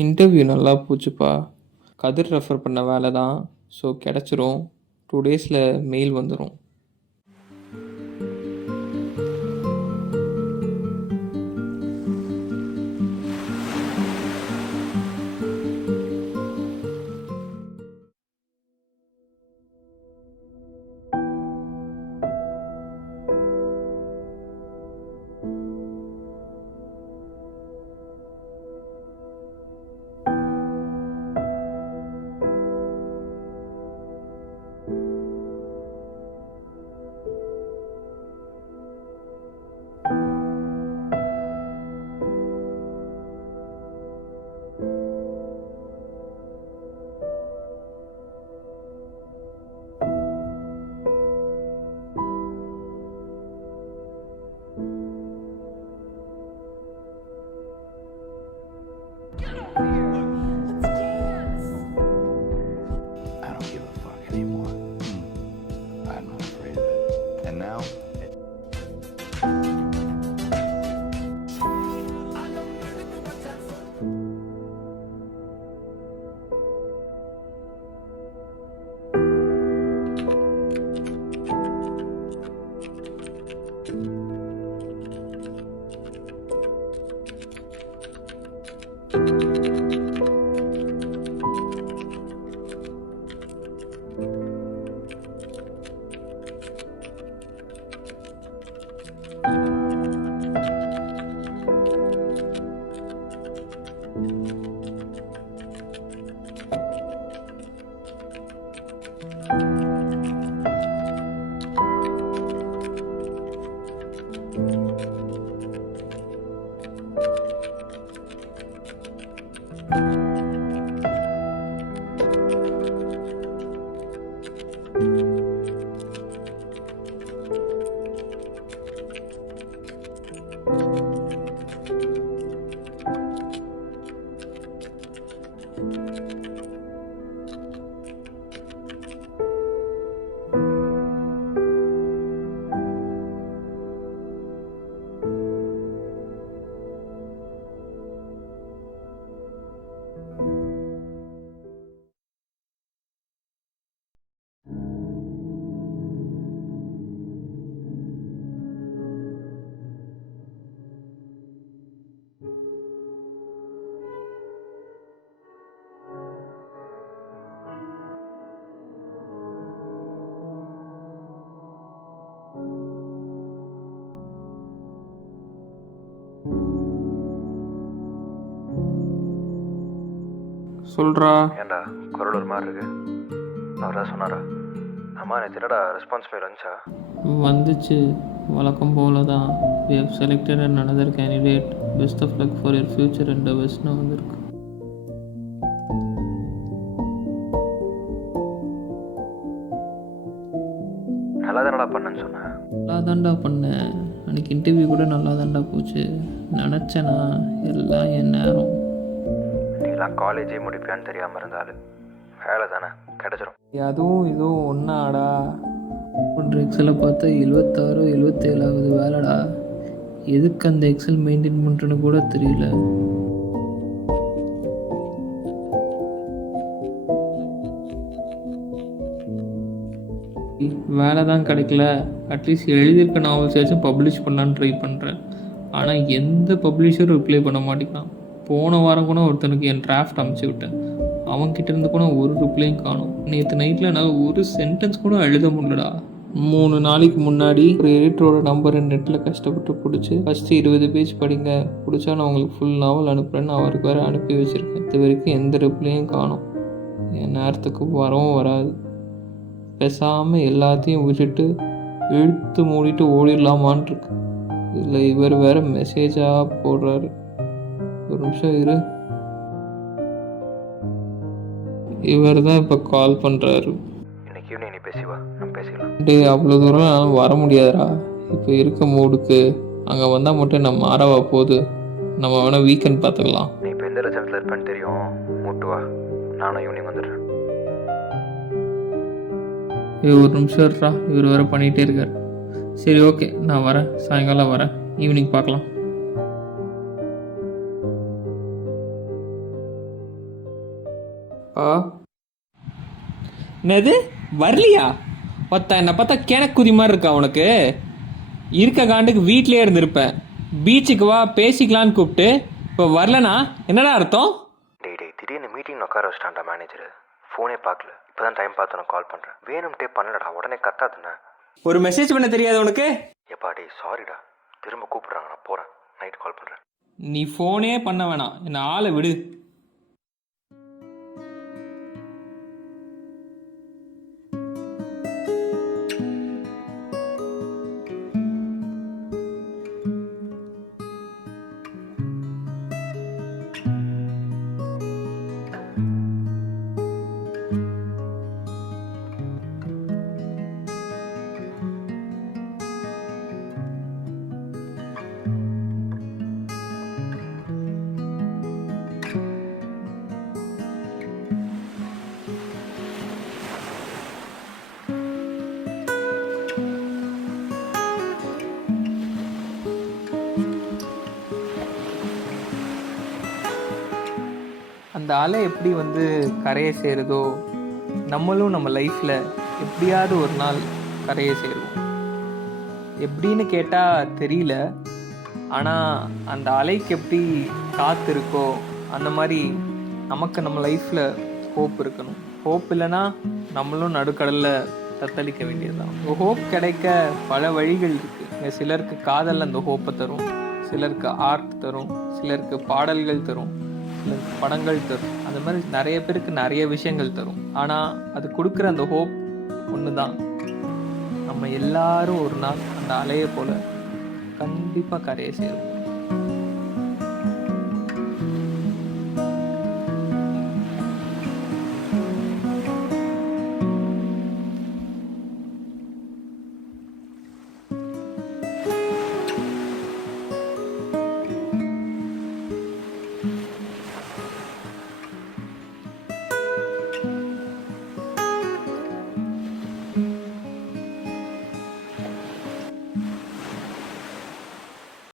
Interview நல்லா போச்சுப்பா. கதிர் refer பண்ண வேலை தான். ஸோ கிடச்சிரும். 2 டேஸில் மெயில் வந்துடும். I don't give a fuck anymore. I'm not afraid of it. And now, சொல்கிறா. ஏன்டா குரல் ஒரு மாதிரி இருக்கு? அவர் தான் சொன்னாரா? அம்மா நேற்று என்னடா ரெஸ்பான்ஸ் மெயில் வந்துச்சா? வந்துச்சு. வழக்கம் போல தான். We have selected another candidate. Best of luck for your future endeavors-னு வந்திருக்கு. நல்லா தானடா பண்ணேன்னு சொன்னேன். நல்லா தாண்டா பண்ணேன். அன்றைக்கி இன்டர்வியூ கூட நல்லா தாண்டா போச்சு. நினச்சேனா எல்லாம் என் நேரம். நீலாம் காலேஜே முடிப்பியான்னு தெரியாமல் இருந்தாலும் வேலை தானே கிடச்சிரும். அதுவும் இதுவும் ஒன்றாடா. ஒன்று எக்ஸலை பார்த்தா 76 77ஆவது வேலைடா. எதுக்கு அந்த எக்ஸல் மெயின்டைன் பண்ணுறேன்னு கூட தெரியல. வேலை தான் கிடைக்கல. அட்லீஸ்ட் எழுதியிருக்க நாவல்ஸ் ஏதாச்சும் பப்ளிஷ் பண்ணலான்னு ட்ரை பண்ணுறேன். ஆனால் எந்த பப்ளிஷரும் ரிப்ளை பண்ண மாட்டேங்கிறான். போன வாரம் கூட ஒருத்தனுக்கு என் டிராஃப்ட் அமுச்சு விட்டேன். அவன்கிட்ட இருந்து கூட ஒரு ரிப்ளையும் காணும். நேற்று நைட்டில் என்னால் ஒரு சென்டென்ஸ் கூட எழுத முடியலடா. 3 நாளைக்கு முன்னாடி ஒரு எடிட்டரோட நம்பரை நெட்டில் கஷ்டப்பட்டு பிடிச்சி ஃபஸ்ட்டு 20 பேஜ் படிங்க, பிடிச்சா நான் உங்களுக்கு ஃபுல் நாவல் அனுப்புகிறேன்னு அவருக்கு வேறு அனுப்பி வச்சுருக்கேன். இது வரைக்கும் எந்த ரிப்ளையும் காணும். என் நேரத்துக்கு வரவும் வராது. பேசாமல் எல்லாத்தையும் விட்டுட்டு இழுத்து மூடிட்டு ஓடிடலாமான் இருக்கு. இல்லை இவர் வேறு மெசேஜாக போடுறாரு. ஒரு நிமிஷம் இரு. இவர் தான் இப்போ கால் பண்ணுறாரு. இன்னைக்கு ஈவினிங் நீ பேசிவா, நம்ம பேசிக்கலாம். டே, அவ்வளோ தூரம் நான் வர முடியாதுடா. இப்போ இருக்க மூடுக்கு அங்கே வந்தால் மட்டும் நம்ம மாறவா போகுது. நம்ம வேணால் வீக்கெண்ட் பார்த்துக்கலாம். நீ இப்போ எந்த ரெசல்ட்டில் இருப்பேன்னு தெரியும். மூட்டு வா, நானும் ஈவினிங் வந்துடுறேன். ஒரு நிமிஷம் இருடா. இவர் வேறு பண்ணிகிட்டே இருக்கார். சரி, ஓகே, நான் வரேன். சாயங்காலம் வரேன். ஈவினிங் பார்க்கலாம். ஆ என்னது வரலையா? ஒத்த என்னை பார்த்தா கிணக்குதி மாதிரி இருக்கா உனக்கு? இருக்க காண்டுக்கு வீட்டிலே இருந்திருப்பேன். பீச்சுக்கு வா பேசிக்கலான்னு கூப்பிட்டு இப்போ வரலனா என்னடா அர்த்தம்? டேய் திடீர்னு மீட்டிங் உட்கார வச்சிட்டான்டா மேனேஜர். ஃபோனே பார்க்கல. இப்போ தான் டைம் பார்த்து உனக்கு கால் பண்ணுறேன். வேணும்ட்டே பண்ணலடா, உடனே கத்தாதுண்ணே. ஒரு மெசேஜ் பண்ண தெரியாது உனக்கு? எப்பா டேய் சாரிடா, திரும்ப கூப்பிட்றாங்க, நான் போகிறேன், நைட் கால் பண்ணுறேன். நீ ஃபோனே பண்ண வேணாம், என்னை ஆளை விடு. அந்த அலை எப்படி வந்து கரையை சேருதோ, நம்மளும் நம்ம லைஃப்பில் எப்படியாவது ஒரு நாள் கரையை சேருவோம். எப்படின்னு கேட்டால் தெரியல. ஆனால் அந்த அலைக்கு எப்படி காற்று இருக்கோ அந்த மாதிரி நமக்கு நம்ம லைஃப்பில் ஹோப் இருக்கணும். ஹோப் இல்லைன்னா நம்மளும் நடுக்கடலில் தத்தளிக்க வேண்டியதுதான். ஹோப் கிடைக்க பல வழிகள் இருக்குது. இங்கே சிலருக்கு காதல் அந்த ஹோப்பை தரும், சிலருக்கு ஆர்ட் தரும், சிலருக்கு பாடல்கள் தரும், சிலருக்கு படங்கள் தரும். அந்த மாதிரி நிறைய பேருக்கு நிறைய விஷயங்கள் தரும். ஆனால் அது கொடுக்குற அந்த ஹோப் ஒன்று தான். நம்ம எல்லாரும் ஒரு நாள் அந்த அலையை போல் கண்டிப்பாக கரையை சேரும்.